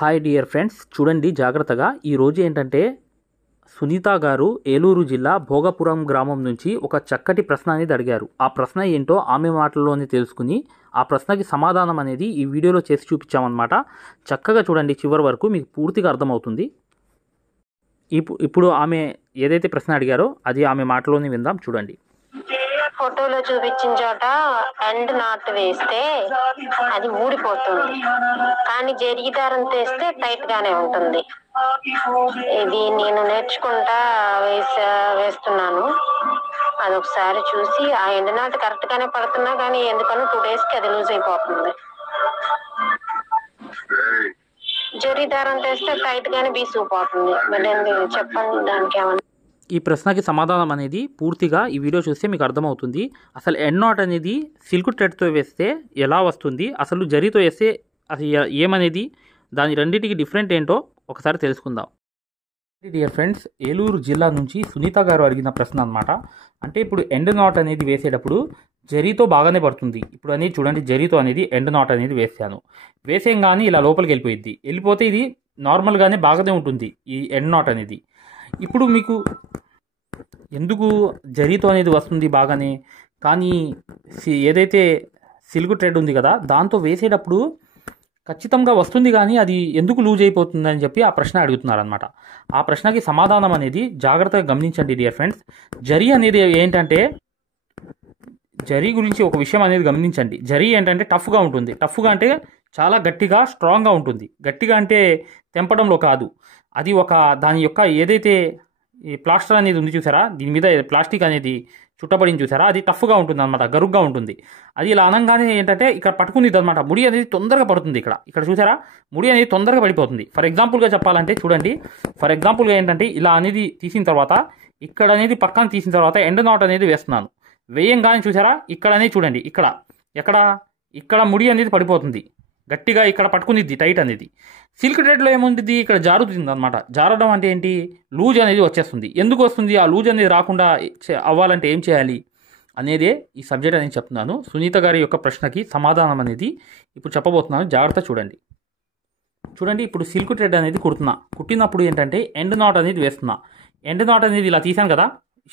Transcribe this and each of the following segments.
Hi dear friends, చూడండి జాగ్రత్తగా. ఈరోజు ఏంటంటే సునీత గారు ఏలూరు జిల్లా భోగపురం గ్రామం నుంచి ఒక చక్కటి ప్రశ్న అనేది అడిగారు. ఆ ప్రశ్న ఏంటో ఆమె మాటల్లోనే తెలుసుకుని ఆ ప్రశ్నకి సమాధానం అనేది ఈ వీడియోలో చేసి చూపించామన్నమాట. చక్కగా చూడండి, చివరి వరకు మీకు పూర్తిగా అర్థమవుతుంది. ఇప్పుడు ఆమె ఏదైతే ప్రశ్న అడిగారో అది ఆమె మాటలోనే విందాం. చూడండి. ఫోటోలో చూపించిన చోట ఎండ్ నాట్ వేస్తే అది ఊడిపోతుంది, కానీ జరిగి దారం తీస్తే టైట్ గానే ఉంటుంది. ఇది నేను నేర్చుకుంటా వేస్తున్నాను. అదొకసారి చూసి ఆ ఎండ్ నాట్ కరెక్ట్ గానే పడుతున్నా కానీ ఎందుకనో 2 days కి అది లూజ్ అయిపోతుంది. జరి దారం తీస్తే టైట్ గానే బీసుకుపోతుంది. మళ్ళీ చెప్పండి దానికి ఏమన్నా. ఈ ప్రశ్నకి సమాధానం అనేది పూర్తిగా ఈ వీడియో చూస్తే మీకు అర్థమవుతుంది. అసలు ఎండ్ నాట్ అనేది సిల్క్ థ్రెడ్తో వేస్తే ఎలా వస్తుంది, అసలు జరీతో వేస్తే అసలు ఏమనేది, దాని రెండింటికి డిఫరెంట్ ఏంటో ఒకసారి తెలుసుకుందాం. డియర్ ఫ్రెండ్స్, ఏలూరు జిల్లా నుంచి సునీత గారు అడిగిన ప్రశ్న అనమాట. అంటే ఇప్పుడు ఎండ్ నాట్ అనేది వేసేటప్పుడు జరీతో బాగానే పడుతుంది. ఇప్పుడు అనేది చూడండి, జరీతో అనేది ఎండ్ నాట్ అనేది వేసాను. వేసేం కానీ ఇలా లోపలికి వెళ్ళిపోతే ఇది నార్మల్గానే బాగానే ఉంటుంది ఈ ఎండ్ నాట్ అనేది. ఇప్పుడు మీకు ఎందుకు జరీతో అనేది వస్తుంది బాగానే, కానీ ఏదైతే సిల్క్ థ్రెడ్ ఉంది కదా దాంతో వేసేటప్పుడు ఖచ్చితంగా వస్తుంది, కానీ అది ఎందుకు లూజ్ అయిపోతుంది అని చెప్పి ఆ ప్రశ్న అడుగుతున్నారనమాట. ఆ ప్రశ్నకి సమాధానం అనేది జాగ్రత్తగా గమనించండి డియర్ ఫ్రెండ్స్. జరీ అనేది ఏంటంటే, జరీ గురించి ఒక విషయం అనేది గమనించండి. జరీ ఏంటంటే టఫ్గా ఉంటుంది. టఫ్గా అంటే చాలా గట్టిగా స్ట్రాంగ్గా ఉంటుంది. గట్టిగా అంటే తెంపడంలో కాదు, అది ఒక దాని యొక్క ఏదైతే ఈ ప్లాస్టర్ అనేది ఉంది చూసారా, దీని మీద ప్లాస్టిక్ అనేది చుట్టబడింది చూసారా, అది టఫ్గా ఉంటుంది అనమాట, గరుగ్గా ఉంటుంది. అది ఇలా అనగానే ఏంటంటే ఇక్కడ పట్టుకునేది అనమాట, ముడి అనేది తొందరగా పడుతుంది. ఇక్కడ చూసారా, ముడి అనేది తొందరగా పడిపోతుంది. ఫర్ ఎగ్జాంపుల్గా చెప్పాలంటే చూడండి, ఫర్ ఎగ్జాంపుల్గా ఏంటంటే ఇలా అనేది తీసిన తర్వాత ఇక్కడ అనేది పక్కన తీసిన తర్వాత ఎండ్ నాట్ అనేది వేస్తున్నాను. వేయంగానే చూసారా, ఇక్కడ అనేది చూడండి, ఇక్కడ ముడి అనేది పడిపోతుంది గట్టిగా, ఇక్కడ పట్టుకునిద్ది టైట్ అనేది. సిల్క్ థ్రెడ్లో ఏముంటుంది, ఇక్కడ జారుతుంది అనమాట. జారడం అంటే ఏంటి, లూజ్ అనేది వచ్చేస్తుంది. ఎందుకు వస్తుంది, ఆ లూజ్ అనేది రాకుండా అవ్వాలంటే ఏం చేయాలి అనేదే ఈ సబ్జెక్ట్ అనేది చెప్తున్నాను. సునీత గారి యొక్క ప్రశ్నకి సమాధానం అనేది ఇప్పుడు చెప్పబోతున్నాను, జాగ్రత్త చూడండి. ఇప్పుడు సిల్క్ థ్రెడ్ అనేది కుట్టినప్పుడు ఏంటంటే ఎండ్ నాట్ అనేది వేస్తున్నా. ఎండ్ నాట్ అనేది ఇలా తీసాను కదా,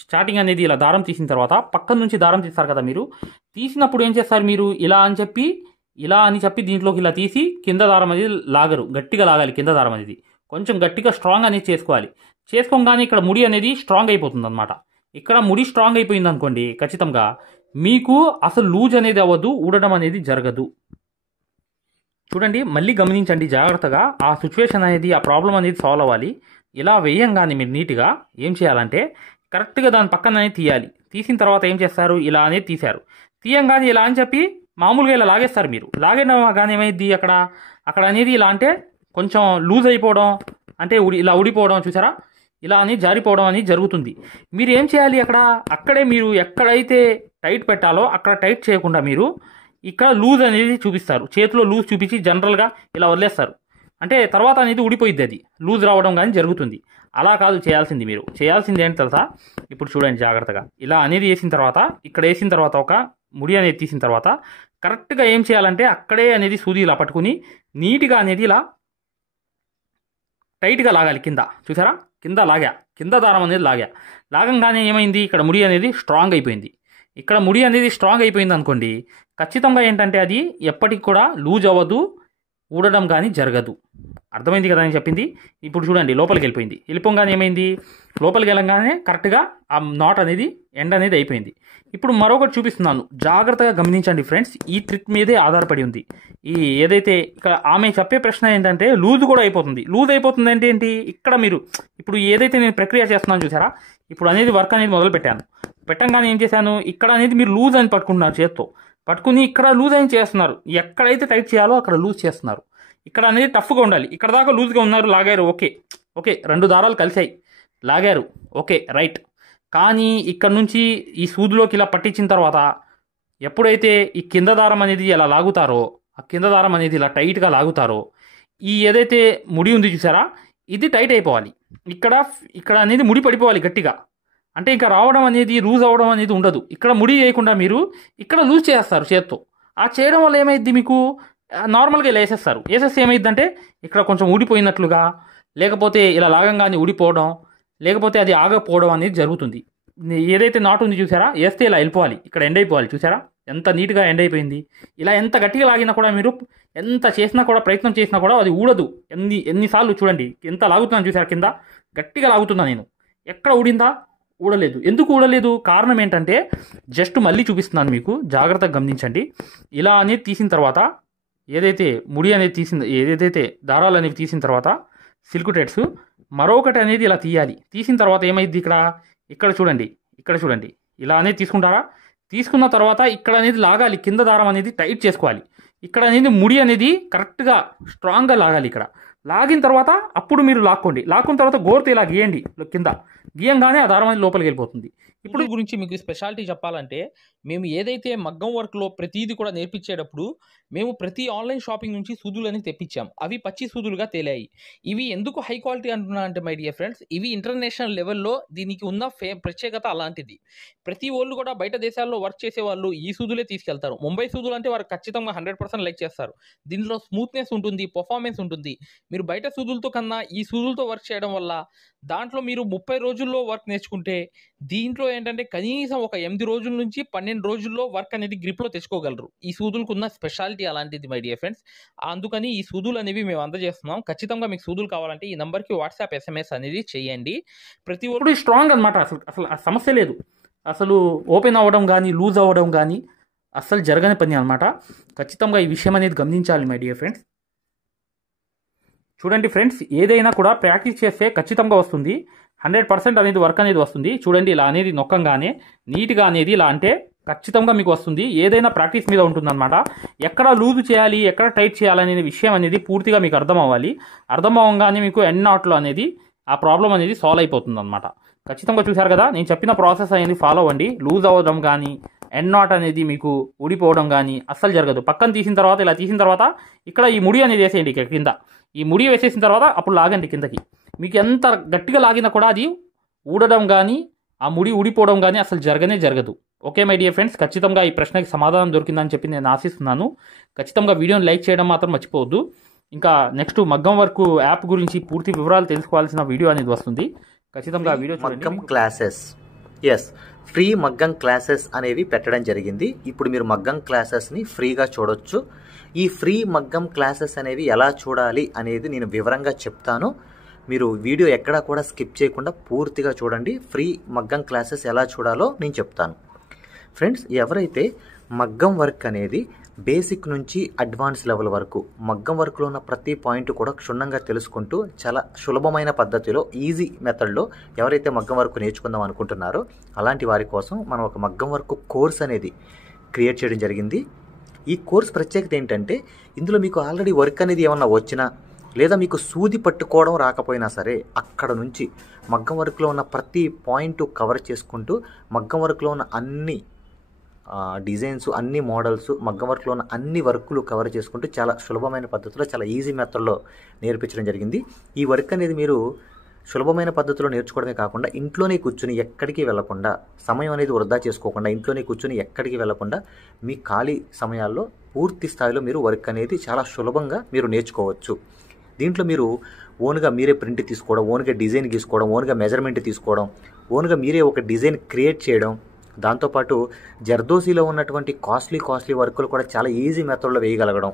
స్టార్టింగ్ అనేది ఇలా దారం తీసిన తర్వాత పక్కన నుంచి దారం తీస్తారు కదా, మీరు తీసినప్పుడు ఏం చేస్తారు, మీరు ఇలా అని చెప్పి దీంట్లోకి ఇలా తీసి కింద దారం అనేది లాగరు, గట్టిగా లాగాలి. కింద దారం అనేది కొంచెం గట్టిగా స్ట్రాంగ్ అనేది చేసుకోగానే ఇక్కడ ముడి అనేది స్ట్రాంగ్ అయిపోతుంది అనమాట. ఇక్కడ ముడి స్ట్రాంగ్ అయిపోయింది అనుకోండి, ఖచ్చితంగా మీకు అసలు లూజ్ అనేది అవ్వదు, ఊడడం అనేది జరగదు. చూడండి, మళ్ళీ గమనించండి జాగ్రత్తగా. ఆ సిచ్యువేషన్ అనేది, ఆ ప్రాబ్లం అనేది సాల్వ్ అవ్వాలి. ఇలా వేయంగానే మీరు నీట్గా ఏం చేయాలంటే కరెక్ట్గా దాని పక్కన అనేది తీయాలి. తీసిన తర్వాత ఏం చేస్తారు, ఇలా అనేది తీయంగానే ఇలా అని చెప్పి మామూలుగా ఇలా లాగేస్తారు. మీరు లాగేగానే ఏమైంది, అక్కడ అనేది ఇలా అంటే కొంచెం లూజ్ అయిపోవడం, అంటే ఇలా ఊడిపోవడం చూసారా, ఇలా అని జారిపోవడం అనేది జరుగుతుంది. మీరు ఏం చేయాలి, అక్కడే మీరు ఎక్కడైతే టైట్ పెట్టాలో అక్కడ టైట్ చేయకుండా మీరు ఇక్కడ లూజ్ అనేది చూపిస్తారు. చేతిలో లూజ్ చూపించి జనరల్గా ఇలా వదిలేస్తారు. అంటే తర్వాత అనేది ఊడిపోయిద్ది, అది లూజ్ రావడం కానీ జరుగుతుంది. అలా కాదు మీరు చేయాల్సింది ఏంటి తెలుసా. ఇప్పుడు చూడండి జాగ్రత్తగా, ఇలా అనేది వేసిన తర్వాత ఇక్కడ వేసిన తర్వాత ఒక ముడి అనేది తీసిన తర్వాత కరెక్ట్గా ఏం చేయాలంటే అక్కడే అనేది సూది ఇలా పట్టుకుని నీట్గా అనేది ఇలా టైట్గా లాగాలి. కింద చూసారా, కింద దారం అనేది లాగంగానే ఏమైంది, ఇక్కడ ముడి అనేది స్ట్రాంగ్ అయిపోయింది. ఇక్కడ ముడి అనేది స్ట్రాంగ్ అయిపోయింది అనుకోండి, ఖచ్చితంగా ఏంటంటే అది ఎప్పటికి కూడా లూజ్ అవ్వదు, ఊడడం కానీ జరగదు. అర్థమైంది కదా నేను చెప్పింది. ఇప్పుడు చూడండి, వెళ్ళిపోగానే ఏమైంది, లోపలికి వెళ్ళగానే కరెక్ట్గా ఆ నాట్ అనేది ఎండ్ అనేది అయిపోయింది. ఇప్పుడు మరొకటి చూపిస్తున్నాను, జాగ్రత్తగా గమనించండి ఫ్రెండ్స్. ఈ ట్రిక్ మీదే ఆధారపడి ఉంది. ఈ ఏదైతే ఇక్కడ ఆమె చెప్పే ప్రశ్న ఏంటంటే లూజ్ కూడా అయిపోతుంది. లూజ్ అయిపోతుంది అంటే ఏంటి, ఇక్కడ మీరు ఇప్పుడు ఏదైతే నేను ప్రక్రియ చేస్తున్నాను చూసారా, ఇప్పుడు అనేది వర్క్ అనేది మొదలు పెట్టంగానే ఏం చేశాను, ఇక్కడ అనేది మీరు లూజ్ అని పట్టుకుంటున్నారు, చేత్తో పట్టుకుని ఇక్కడ లూజ్ అని చేస్తున్నారు. ఎక్కడైతే టైట్ చేయాలో అక్కడ లూజ్ చేస్తున్నారు. ఇక్కడ అనేది టఫ్గా ఉండాలి. ఇక్కడ దాకా లూజ్గా ఉన్నారు, లాగారు, ఓకే 2 దారాలు కలిసాయి, లాగారు, ఓకే రైట్. కానీ ఇక్కడ నుంచి ఈ సూదిలోకి ఇలా పట్టించిన తర్వాత ఎప్పుడైతే ఈ కింద దారం అనేది ఇలా లాగుతారో, ఆ కింద దారం అనేది ఇలా టైట్గా లాగుతారో, ఈ ఏదైతే ముడి ఉంది చూసారా, ఇది టైట్ అయిపోవాలి. ఇక్కడ అనేది ముడి పడిపోవాలి గట్టిగా. అంటే ఇంకా రావడం అనేది, లూజ్ అవ్వడం అనేది ఉండదు. ఇక్కడ ముడి చేయకుండా మీరు ఇక్కడ లూజ్ చేస్తారు చేత్తో. ఆ చేయడం వల్ల ఏమైంది, మీకు నార్మల్గా ఇలా వేసేస్తారు. వేసేస్తే ఏమైందంటే ఇక్కడ కొంచెం ఊడిపోయినట్లుగా, లేకపోతే ఇలా లాగంగానే ఊడిపోవడం, లేకపోతే అది ఆగకపోవడం అనేది జరుగుతుంది. ఏదైతే నాటు ఉంది చూసారా, వేస్తే ఇలా వెళ్ళిపోవాలి, ఇక్కడ ఎండ్ అయిపోవాలి. చూసారా ఎంత నీట్గా ఎండ్ అయిపోయింది. ఇలా ఎంత గట్టిగా లాగినా కూడా, మీరు ఎంత చేసినా కూడా, ప్రయత్నం చేసినా కూడా అది ఊడదు. ఎన్నిసార్లు చూడండి ఎంత లాగుతున్నాను చూసారా, కింద గట్టిగా లాగుతున్నా నేను. ఎక్కడ ఊడిందా? ఊడలేదు. ఎందుకు ఊడలేదు? కారణం ఏంటంటే, జస్ట్ మళ్ళీ చూపిస్తున్నాను మీకు, జాగ్రత్తగా గమనించండి. ఇలా అనేది తీసిన తర్వాత, ఏదైతే ముడి అనేది ఏదైతే దారాలు అనేవి తీసిన తర్వాత సిల్క్ థ్రెడ్స్ మరొకటి అనేది ఇలా తీయాలి. తీసిన తర్వాత ఏమైంది, ఇక్కడ చూడండి ఇలా అనేది తీసుకుంటారా. తీసుకున్న తర్వాత ఇక్కడ అనేది లాగాలి, కింద దారం అనేది టైట్ చేసుకోవాలి. ఇక్కడ అనేది ముడి అనేది కరెక్ట్గా స్ట్రాంగ్గా లాగాలి. ఇక్కడ లాగిన తర్వాత అప్పుడు మీరు లాక్కున్న తర్వాత గోరుతో ఇలా గీయండి. కింద గీయంగానే ఆ దారం అనేది లోపలికి వెళ్ళిపోతుంది. ఇప్పుడు గురించి మీకు స్పెషాలిటీ చెప్పాలంటే, మేము ఏదైతే మగ్గం వర్క్లో ప్రతిదీ కూడా నేర్పించేటప్పుడు మేము ప్రతి ఆన్లైన్ షాపింగ్ నుంచి సూదులని తెప్పించాం. అవి పచ్చి సూదులుగా తేలాయి. ఇవి ఎందుకు హై క్వాలిటీ అంటున్నా అంటే మై డియర్ ఫ్రెండ్స్, ఇవి ఇంటర్నేషనల్ లెవెల్లో దీనికి ఉన్న ప్రత్యేకత అలాంటిది. ప్రతి వాళ్ళు కూడా బయట దేశాల్లో వర్క్ చేసే వాళ్ళు ఈ సూదులే తీసుకెళ్తారు. ముంబై సూదులు అంటే వారు ఖచ్చితంగా 100% లైక్ చేస్తారు. దీనిలో స్మూత్నెస్ ఉంటుంది, పర్ఫార్మెన్స్ ఉంటుంది. మీరు బయట సూదులతో కన్నా ఈ సూదులతో వర్క్ చేయడం వల్ల దాంట్లో మీరు 30 రోజుల్లో వర్క్ నేర్చుకుంటే, దీంట్లో ఏంటంటే కనీసం ఒక 8 రోజుల నుంచి 12 రోజుల్లో వర్క్ అనేది గ్రిప్లో తెచ్చుకోగలరు. ఈ సూదులకు ఉన్న స్పెషాలిటీ అలాంటిది మై డియర్ ఫ్రెండ్స్. అందుకని ఈ సూదులు అనేవి మేము అందజేస్తున్నాం. ఖచ్చితంగా మీకు సూదులు కావాలంటే ఈ నెంబర్కి వాట్సాప్ SMS అనేది చేయండి. ప్రతి ఒక్కరు స్ట్రాంగ్ అనమాట. అసలు ఆ సమస్య లేదు. అసలు ఓపెన్ అవ్వడం కానీ, లూజ్ అవ్వడం కానీ అస్సలు జరగని పని అనమాట. ఖచ్చితంగా ఈ విషయం అనేది గమనించాలి మై డియర్ ఫ్రెండ్స్. చూడండి ఫ్రెండ్స్, ఏదైనా కూడా ప్రాక్టీస్ చేస్తే ఖచ్చితంగా వస్తుంది. 100% అనేది వర్క్ అనేది వస్తుంది. చూడండి ఇలా అనేది నొక్కంగానే నీట్గా అనేది ఇలా అంటే ఖచ్చితంగా మీకు వస్తుంది. ఏదైనా ప్రాక్టీస్ మీద ఉంటుందన్నమాట. ఎక్కడ లూజ్ చేయాలి, ఎక్కడ టైట్ చేయాలనే విషయం అనేది పూర్తిగా మీకు అర్థం అవ్వాలి. అర్థం అవ్వగానే మీకు ఎండ్ నాట్లో అనేది ఆ ప్రాబ్లం అనేది సాల్వ్ అయిపోతుంది అనమాట. ఖచ్చితంగా చూశారు కదా, నేను చెప్పిన ప్రాసెస్ అనేది ఫాలో అవ్వండి. లూజ్ అవ్వడం కానీ, ఎండ్ నాట్ అనేది మీకు ఊడిపోవడం కానీ అస్సలు జరగదు. పక్కన తీసిన తర్వాత, ఇలా తీసిన తర్వాత ఇక్కడ ఈ ముడి అనేది వేసేయండి. ఇక్కడ కింద ఈ ముడి వేసేసిన తర్వాత అప్పుడు లాగండి కిందకి. మీకు ఎంత గట్టిగా లాగినా కూడా అది ఊడడం కానీ, ఆ ముడి ఊడిపోవడం కానీ అసలు జరగదు. ఓకే మై డియర్ ఫ్రెండ్స్, ఖచ్చితంగా ఈ ప్రశ్నకి సమాధానం దొరికిందని చెప్పి నేను ఆశిస్తున్నాను. ఖచ్చితంగా వీడియోని లైక్ చేయడం మాత్రం మర్చిపోవద్దు. ఇంకా నెక్స్ట్ మగ్గం వర్క్ యాప్ గురించి పూర్తి వివరాలు తెలుసుకోవాల్సిన వీడియో అనేది వస్తుంది. ఖచ్చితంగా వీడియో మగ్గం క్లాసెస్, ఫ్రీ మగ్గం క్లాసెస్ అనేవి పెట్టడం జరిగింది. ఇప్పుడు మీరు మగ్గం క్లాసెస్ని ఫ్రీగా చూడొచ్చు. ఈ ఫ్రీ మగ్గం క్లాసెస్ అనేవి ఎలా చూడాలి అనేది నేను వివరంగా చెప్తాను. మీరు వీడియో ఎక్కడా కూడా స్కిప్ చేయకుండా పూర్తిగా చూడండి. ఫ్రీ మగ్గం క్లాసెస్ ఎలా చూడాలో నేను చెప్తాను. ఫ్రెండ్స్, ఎవరైతే మగ్గం వర్క్ అనేది బేసిక్ నుంచి అడ్వాన్స్ లెవెల్ వరకు మగ్గం వర్క్లో ఉన్న ప్రతి పాయింట్ కూడా క్షుణ్ణంగా తెలుసుకుంటూ చాలా సులభమైన పద్ధతిలో, ఈజీ మెథడ్లో ఎవరైతే మగ్గం వర్క్ నేర్చుకుందాం అనుకుంటున్నారో అలాంటి వారి కోసం మనం ఒక మగ్గం వర్క్ కోర్స్ అనేది క్రియేట్ చేయడం జరిగింది. ఈ కోర్స్ ప్రత్యేకత ఏంటంటే, ఇందులో మీకు ఆల్రెడీ వర్క్ అనేది ఏమన్నా వచ్చినా, లేదా మీకు సూది పట్టుకోవడం రాకపోయినా సరే, అక్కడ నుంచి మగ్గం వర్క్లో ఉన్న ప్రతి పాయింట్ కవర్ చేసుకుంటూ మగ్గం వర్క్లో ఉన్న అన్ని డిజైన్స్, అన్ని మోడల్స్, మగ్గం వర్క్లో ఉన్న అన్ని వర్కులు కవర్ చేసుకుంటూ చాలా సులభమైన పద్ధతిలో, చాలా ఈజీ మెథడ్లో నేర్పించడం జరిగింది. ఈ వర్క్ అనేది మీరు సులభమైన పద్ధతిలో నేర్చుకోవడమే కాకుండా ఇంట్లోనే కూర్చుని ఎక్కడికి వెళ్లకుండా, సమయం అనేది వృధా చేసుకోకుండా ఇంట్లోనే కూర్చుని ఎక్కడికి వెళ్లకుండా మీ ఖాళీ సమయాల్లో పూర్తి స్థాయిలో మీరు వర్క్ అనేది చాలా సులభంగా మీరు నేర్చుకోవచ్చు. దీంట్లో మీరు ఓన్గా మీరే ప్రింట్ తీసుకోవడం, ఓన్గా డిజైన్ గీసుకోవడం, ఓన్గా మెజర్మెంట్ తీసుకోవడం, ఓన్గా మీరే ఒక డిజైన్ క్రియేట్ చేయడం, దాంతోపాటు జర్దోసీలో ఉన్నటువంటి కాస్ట్లీ వర్కులు కూడా చాలా ఈజీ మెథడ్లో వేయగలగడం,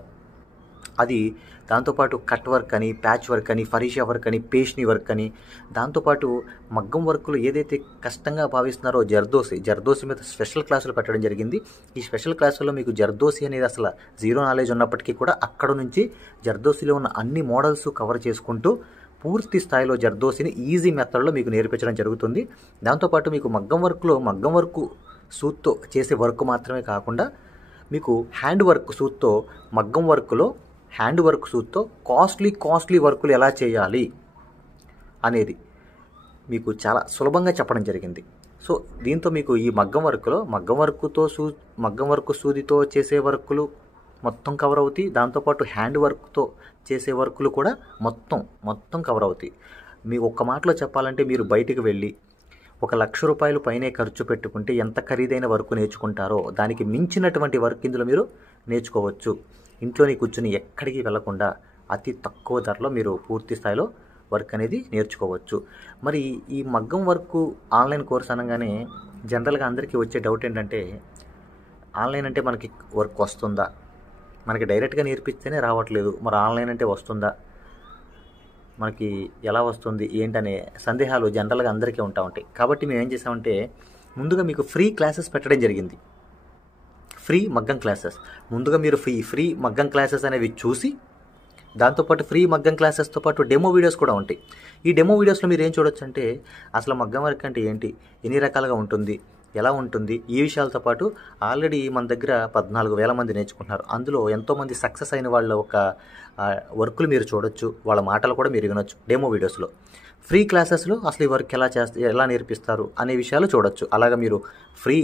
అది దాంతోపాటు కట్ వర్క్ అని, ప్యాచ్ వర్క్ అని, ఫరీషా వర్క్ అని, పేష్ని వర్క్ అని, దాంతోపాటు మగ్గం వర్కులు ఏదైతే కష్టంగా భావిస్తున్నారో జర్దోసి మీద స్పెషల్ క్లాసులు పెట్టడం జరిగింది. ఈ స్పెషల్ క్లాసుల్లో మీకు జర్దోసి అనేది అసలు జీరో నాలెడ్జ్ ఉన్నప్పటికీ కూడా అక్కడ నుంచి జర్దోసిలో ఉన్న అన్ని మోడల్స్ కవర్ చేసుకుంటూ పూర్తి స్థాయిలో జర్దోసిని ఈజీ మెథడ్లో మీకు నేర్పించడం జరుగుతుంది. దాంతోపాటు మీకు మగ్గం వర్క్ సూత్తో చేసే వర్క్ మాత్రమే కాకుండా మీకు హ్యాండ్ వర్క్ సూత్తో, మగ్గం వర్క్లో హ్యాండ్ వర్క్ సూత్తో కాస్ట్లీ వర్కులు ఎలా చేయాలి అనేది మీకు చాలా సులభంగా చెప్పడం జరిగింది. సో దీంతో మీకు ఈ మగ్గం వర్క్ సూదితో చేసే వర్కులు మొత్తం కవర్ అవుతాయి. దాంతోపాటు హ్యాండ్ వర్క్తో చేసే వర్కులు కూడా మొత్తం కవర్ అవుతాయి. మీ ఒక్క మాటలో చెప్పాలంటే, మీరు బయటికి వెళ్ళి 1,00,000 రూపాయలు పైనే ఖర్చు పెట్టుకుంటే ఎంత ఖరీదైన వర్క్ నేర్చుకుంటారో దానికి మించినటువంటి వర్క్ ఇందులో మీరు నేర్చుకోవచ్చు. ఇంట్లోనే కూర్చొని ఎక్కడికి వెళ్లకుండా అతి తక్కువ ధరలో మీరు పూర్తి స్థాయిలో వర్క్ అనేది నేర్చుకోవచ్చు. మరి ఈ మగ్గం వర్క్ ఆన్లైన్ కోర్స్ అనగానే జనరల్గా అందరికీ వచ్చే డౌట్ ఏంటంటే, ఆన్లైన్ అంటే మనకి వర్క్ వస్తుందా, మనకి డైరెక్ట్గా నేర్పిస్తేనే రావట్లేదు, మరి ఆన్లైన్ అంటే వస్తుందా, మనకి ఎలా వస్తుంది ఏంటనే సందేహాలు జనరల్గా అందరికీ ఉంటాయి. కాబట్టి మేము ఏం చేసామంటే, ముందుగా మీకు ఫ్రీ క్లాసెస్ పెట్టడం జరిగింది. ఫ్రీ మగ్గం క్లాసెస్ ముందుగా మీరు ఫ్రీ మగ్గం క్లాసెస్ అనేవి చూసి, దాంతోపాటు ఫ్రీ మగ్గం క్లాసెస్తో పాటు డెమో వీడియోస్ కూడా ఉంటాయి. ఈ డెమో వీడియోస్లో మీరు ఏం చూడొచ్చు అంటే, అసలు మగ్గం వర్క్ అంటే ఏంటి, ఎన్ని రకాలుగా ఉంటుంది, ఎలా ఉంటుంది, ఈ విషయాలతో పాటు ఆల్రెడీ మన దగ్గర 14,000 మంది నేర్చుకుంటున్నారు. అందులో ఎంతోమంది సక్సెస్ అయిన వాళ్ళ ఒక వర్కులు మీరు చూడొచ్చు, వాళ్ళ మాటలు కూడా మీరు వినొచ్చు డెమో వీడియోస్లో. ఫ్రీ క్లాసెస్లో అసలు ఈ వర్క్ ఎలా నేర్పిస్తారు అనే విషయాలు చూడొచ్చు. అలాగా మీరు ఫ్రీ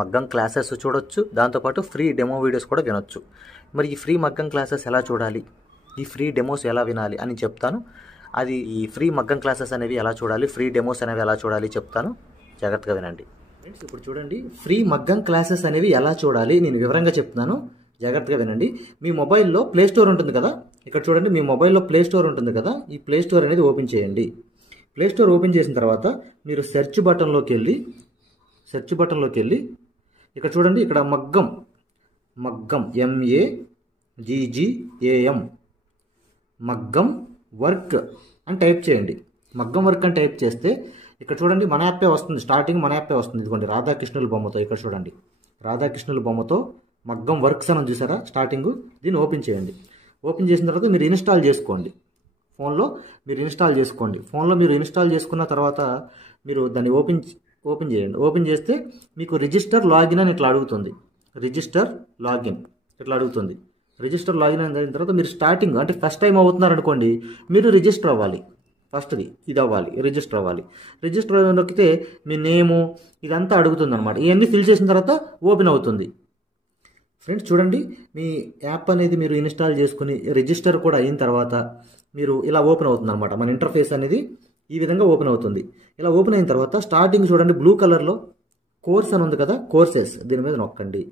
మగ్గం క్లాసెస్ చూడొచ్చు, దాంతోపాటు ఫ్రీ డెమో వీడియోస్ కూడా వినొచ్చు. మరి ఈ ఫ్రీ మగ్గం క్లాసెస్ ఎలా చూడాలి, ఈ ఫ్రీ డెమోస్ ఎలా వినాలి అని చెప్తాను. అది ఈ ఫ్రీ మగ్గం క్లాసెస్ అనేవి ఎలా చూడాలి, ఫ్రీ డెమోస్ అనేవి ఎలా చూడాలి చెప్తాను, జాగ్రత్తగా వినండి. ఫ్రెండ్స్, ఇప్పుడు చూడండి, ఫ్రీ మగ్గం క్లాసెస్ అనేవి ఎలా చూడాలి నేను వివరంగా చెప్తున్నాను, జాగ్రత్తగా వినండి. మీ మొబైల్లో ప్లే స్టోర్ ఉంటుంది కదా, ఇక్కడ చూడండి, మీ మొబైల్లో ప్లే స్టోర్ ఉంటుంది కదా, ఈ ప్లే స్టోర్ అనేది ఓపెన్ చేయండి. ప్లే స్టోర్ ఓపెన్ చేసిన తర్వాత మీరు సెర్చ్ బటన్లోకి వెళ్ళి ఇక్కడ చూడండి, ఇక్కడ మగ్గం MAGGAM మగ్గం వర్క్ అని టైప్ చేయండి. మగ్గం వర్క్ అని టైప్ చేస్తే ఇక్కడ చూడండి మన యాప్పే వస్తుంది, స్టార్టింగ్ మన యాప్పే వస్తుంది. ఇదిగోండి రాధాకృష్ణుల బొమ్మతో, ఇక్కడ చూడండి రాధాకృష్ణుల బొమ్మతో మగ్గం వర్క్స్ అని చూసారా స్టార్టింగ్. దీన్ని ఓపెన్ చేయండి. ఓపెన్ చేసిన తర్వాత మీరు ఇన్స్టాల్ చేసుకోండి. ఫోన్లో మీరు ఇన్స్టాల్ చేసుకున్న తర్వాత మీరు దాన్ని ఓపెన్ చేయండి. ఓపెన్ చేస్తే మీకు రిజిస్టర్ లాగిన్ అని ఇట్లా అడుగుతుంది. రిజిస్టర్ లాగిన్ అయిన తర్వాత మీరు స్టార్టింగ్ అంటే ఫస్ట్ టైం అవుతున్నారు అనుకోండి, మీరు రిజిస్టర్ అవ్వాలి. ఫస్ట్ది ఇది అవ్వాలి, రిజిస్టర్ అవ్వాలి. రిజిస్టర్ నొక్కితే మీ నేము ఇదంతా అడుగుతుంది అనమాట. ఇవన్నీ ఫిల్ చేసిన తర్వాత ఓపెన్ అవుతుంది. ఫ్రెండ్స్ చూడండి, మీ యాప్ అనేది మీరు ఇన్స్టాల్ చేసుకుని రిజిస్టర్ కూడా అయిన తర్వాత మీరు ఇలా ఓపెన్ అవుతుంది అనమాట. మన ఇంటర్ఫేస్ అనేది ఈ విధంగా ఓపెన్ అవుతుంది. ఇలా ఓపెన్ అయిన తర్వాత స్టార్టింగ్ చూడండి బ్లూ కలర్లో కోర్స్ అని ఉంది కదా, కోర్సెస్, దీని మీద నొక్కండి.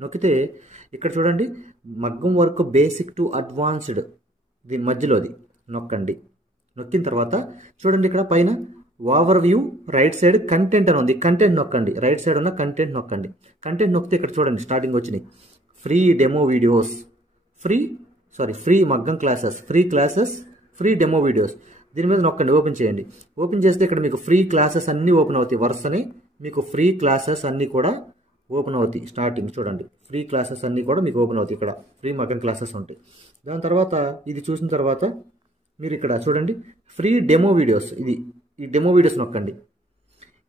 నొక్కితే ఇక్కడ చూడండి మగ్గం వర్క్ బేసిక్ టు అడ్వాన్స్డ్, దీని మధ్యలోది నొక్కండి. నొక్కిన తర్వాత చూడండి ఇక్కడ పైన over view right side content అని ఉంది, కంటెంట్ నొక్కండి. రైట్ సైడ్ ఉన్న కంటెంట్ నొక్కండి. కంటెంట్ నొక్కితే ఇక్కడ చూడండి స్టార్టింగ్ వచ్చినాయి ఫ్రీ డెమో వీడియోస్, ఫ్రీ మగ్గం క్లాసెస్, ఫ్రీ డెమో వీడియోస్. దీని మీద నొక్కండి, ఓపెన్ చేయండి. ఓపెన్ చేస్తే ఇక్కడ మీకు ఫ్రీ క్లాసెస్ అన్నీ ఓపెన్ అవుతాయి. వరుసనే మీకు ఫ్రీ క్లాసెస్ అన్నీ కూడా ఓపెన్ అవుతాయి. స్టార్టింగ్ చూడండి ఫ్రీ క్లాసెస్ అన్నీ కూడా మీకు ఓపెన్ అవుతాయి. ఇక్కడ ఫ్రీ మగ్గం క్లాసెస్ ఉంటాయి. దాని తర్వాత ఇది చూసిన తర్వాత మీరు ఇక్కడ చూడండి ఫ్రీ డెమో వీడియోస్, ఈ డెమో వీడియోస్ నొక్కండి.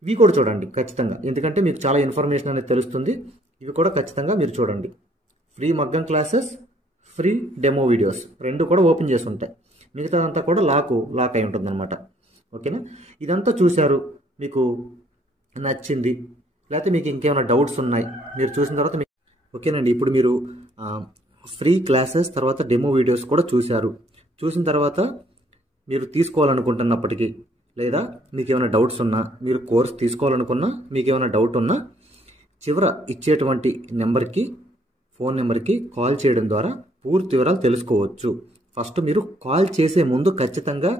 ఇవి కూడా చూడండి ఖచ్చితంగా, ఎందుకంటే మీకు చాలా ఇన్ఫర్మేషన్ అనేది తెలుస్తుంది. ఇవి కూడా ఖచ్చితంగా మీరు చూడండి. ఫ్రీ మగ్గం క్లాసెస్, ఫ్రీ డెమో వీడియోస్ రెండు కూడా ఓపెన్ చేసి ఉంటాయి. మిగతాదంతా కూడా లాక్ అయి ఉంటుంది అనమాట. ఓకేనా, ఇదంతా చూశారు, మీకు నచ్చింది, లేకపోతే మీకు ఇంకేమైనా డౌట్స్ ఉన్నాయి మీరు చూసిన తర్వాత ఓకేనండి. ఇప్పుడు మీరు ఫ్రీ క్లాసెస్ తర్వాత డెమో వీడియోస్ కూడా చూసిన తర్వాత మీరు తీసుకోవాలనుకుంటున్నప్పటికీ, లేదా మీకు ఏమైనా డౌట్స్ ఉన్నా, మీరు కోర్స్ తీసుకోవాలనుకున్నా, మీకు ఏమైనా డౌట్ ఉన్నా చివర ఇచ్చేటువంటి ఫోన్ నెంబర్కి కాల్ చేయడం ద్వారా పూర్తి వివరాలు తెలుసుకోవచ్చు. ఫస్ట్ మీరు కాల్ చేసే ముందు ఖచ్చితంగా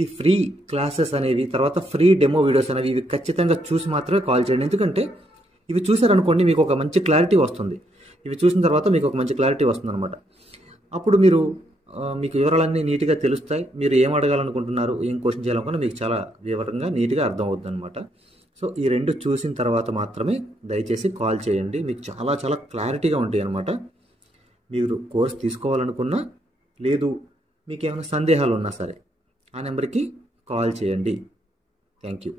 ఈ ఫ్రీ క్లాసెస్ అనేవి, తర్వాత ఫ్రీ డెమో వీడియోస్ అనేవి ఇవి ఖచ్చితంగా చూసి మాత్రమే కాల్ చేయండి. ఎందుకంటే ఇవి చూసారనుకోండి మీకు ఒక మంచి క్లారిటీ వస్తుంది. ఇవి చూసిన తర్వాత మీకు ఒక మంచి క్లారిటీ వస్తుంది అనమాట. అప్పుడు మీకు వివరాలన్నీ నీట్గా తెలుస్తాయి. మీరు ఏం అడగాలనుకుంటున్నారు, ఏం క్వశ్చన్ చేయాలనుకున్నా మీకు చాలా వివరంగా నీట్గా అర్థం అవుతుంది అనమాట. సో ఈ రెండు చూసిన తర్వాత మాత్రమే దయచేసి కాల్ చేయండి. మీకు చాలా చాలా క్లారిటీగా ఉంటాయి అనమాట. మీరు కోర్స్ తీసుకోవాలనుకున్నా, లేదు మీకు ఏమైనా సందేహాలు ఉన్నా సరే ఆ నెంబర్కి కాల్ చేయండి. Thank you.